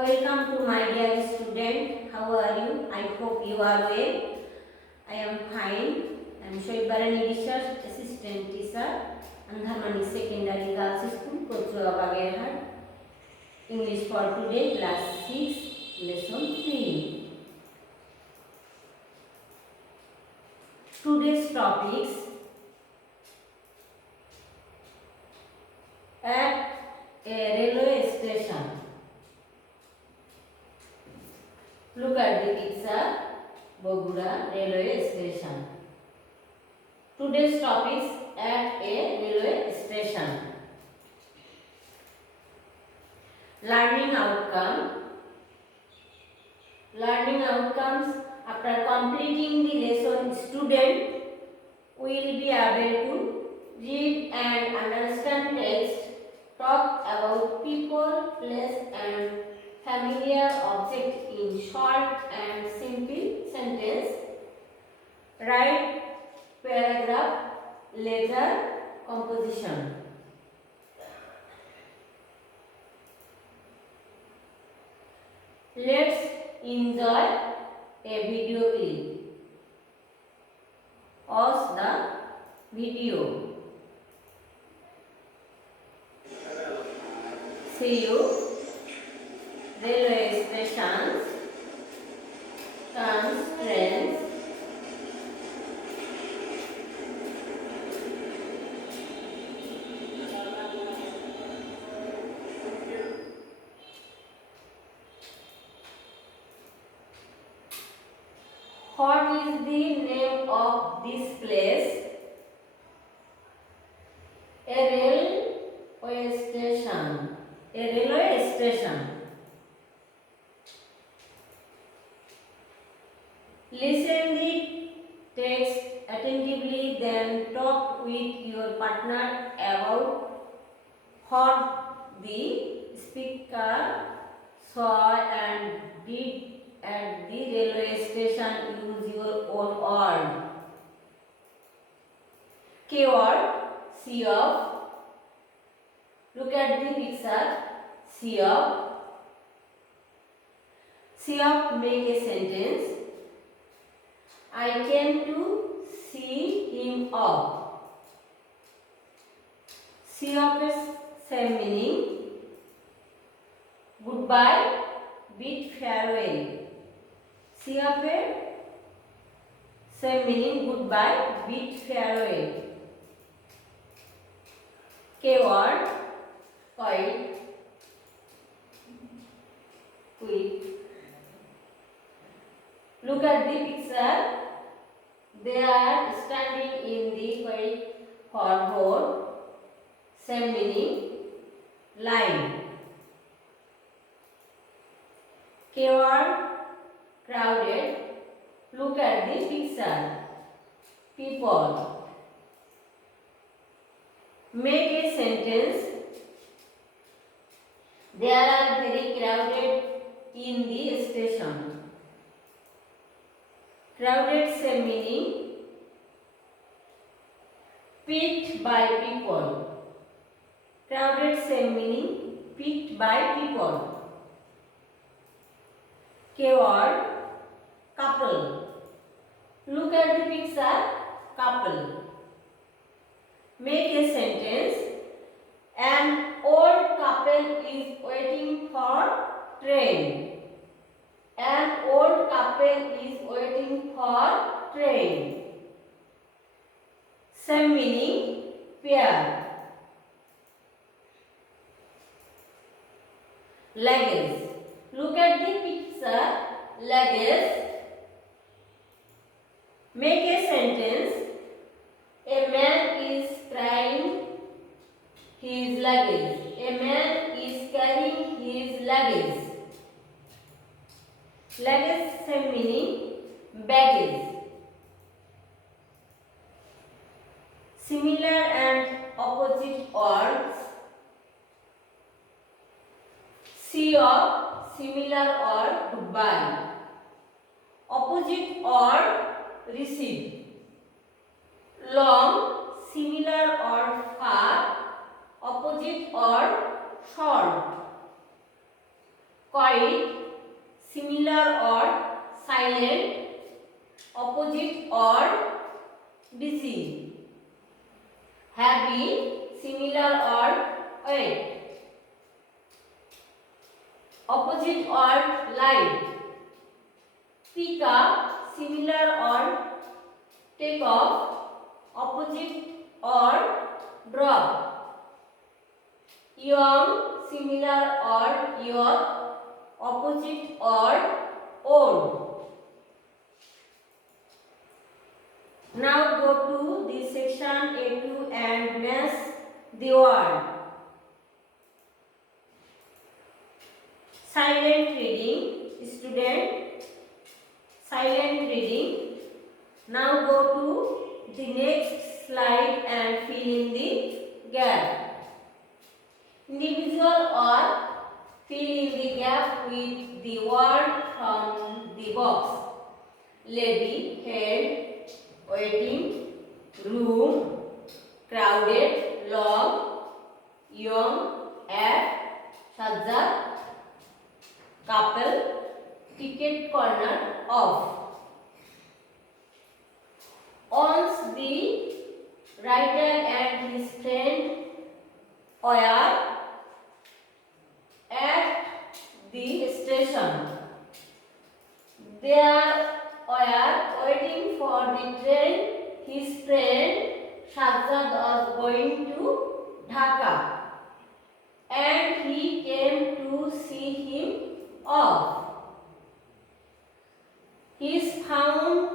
Welcome to my dear student. How are you? I hope you are well. I am fine. I am Shoibarani Research Assistant Teacher, Andharmani Secondary Girls School, Kochua Bagerhat. English for today, class 6, lesson 3. Today's topics: at a railway station. Look at the picture. Bogura railway station. Today's topics: at a railway station. Learning outcome. Learning outcomes: after completing the lesson, student will be able to read and understand text, talk about people, place and familiar object in short and simple sentence, write paragraph, letter composition. Let's enjoy a video clip. Watch the video. See you. Railway stations, comes trains. What is the name of this place? A railway station. A railway station. Listen the text attentively, then talk with your partner about what the speaker saw and did at the railway station. Use your own word. Keyword: see of. Look at the picture. See of. See of, make a sentence. I came to see him off. See of is same meaning. Goodbye, bid farewell. See of it, same meaning. Goodbye, bid farewell. Keyword: quite, quick. Look at the picture. They are standing in the quiet hot road. Same meaning. Line. Keyword: crowded. Look at the picture. People. Make a sentence. They are very crowded in the station. Crowded, same meaning. Picked by people. Crowded, same meaning. Picked by people. Keyword: couple. Look at the picture. Couple. Make a sentence. An old couple is waiting for train. An old couple is waiting for train. Same meaning. Pair. Luggage. Look at the picture. Luggage. Make a sentence. A man is carrying his luggage. A man is carrying his luggage. Luggage, same meaning. Baggage. Similar and opposite words. See of, similar or goodbye. Opposite or receive. Long, similar or far. Opposite or short. quite, similar or silent, opposite or busy, happy, similar or wait, opposite or light, pick up, similar or take off, opposite or drop, young, similar or your, opposite or old. Now go to this section A2 and match the word. Silent reading, student. Silent reading. Now go to the next slide and fill in the gap. Individual or fill in the gap with the word from the box. Lady, head, waiting, room, crowded, long, young, at, sajjad, couple, ticket corner, off. Once the writer and his friend were at the station. They were waiting for the train. His friend Sajjad was going to Dhaka and he came to see him off. He found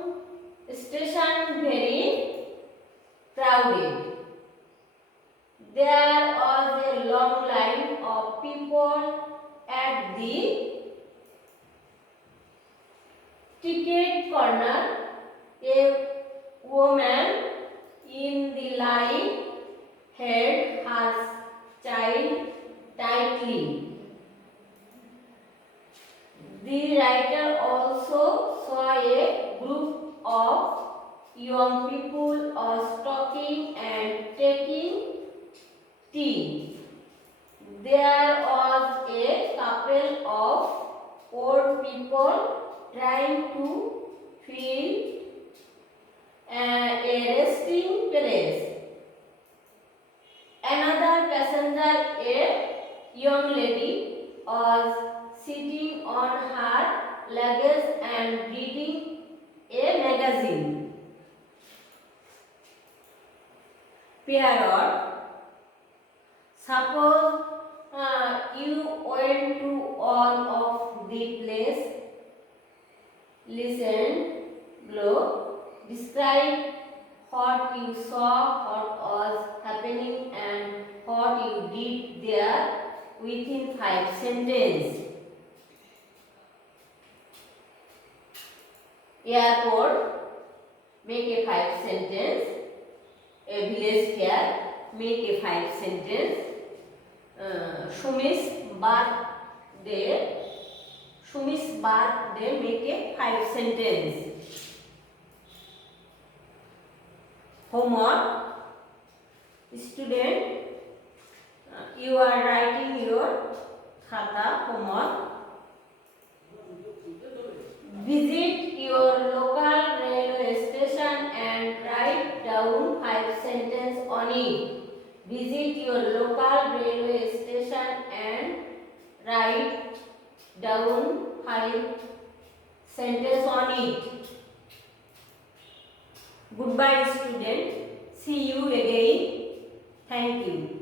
station very crowded. There was a long line of people at the ticket corner. A woman in the line held her child tightly. The writer also saw a group of young people talking and taking tea. There was a couple of old people trying to fill a resting place. Another passenger, a young lady, was sitting on her luggage and reading a magazine. Parrot. Suppose you went to one of the place. Listen, below. Describe what you saw, what was happening, and what you did there within 5 sentences. Airport, make a 5 sentence. A village fair, make a 5 sentence. Shumi's birthday, make a 5 sentence. Homework, student, you are writing your khata homework. Visit your local railway station and write down 5 sentences on it. Visit your local railway station and write down 5 sentences on it. Goodbye, student. See you again. Thank you.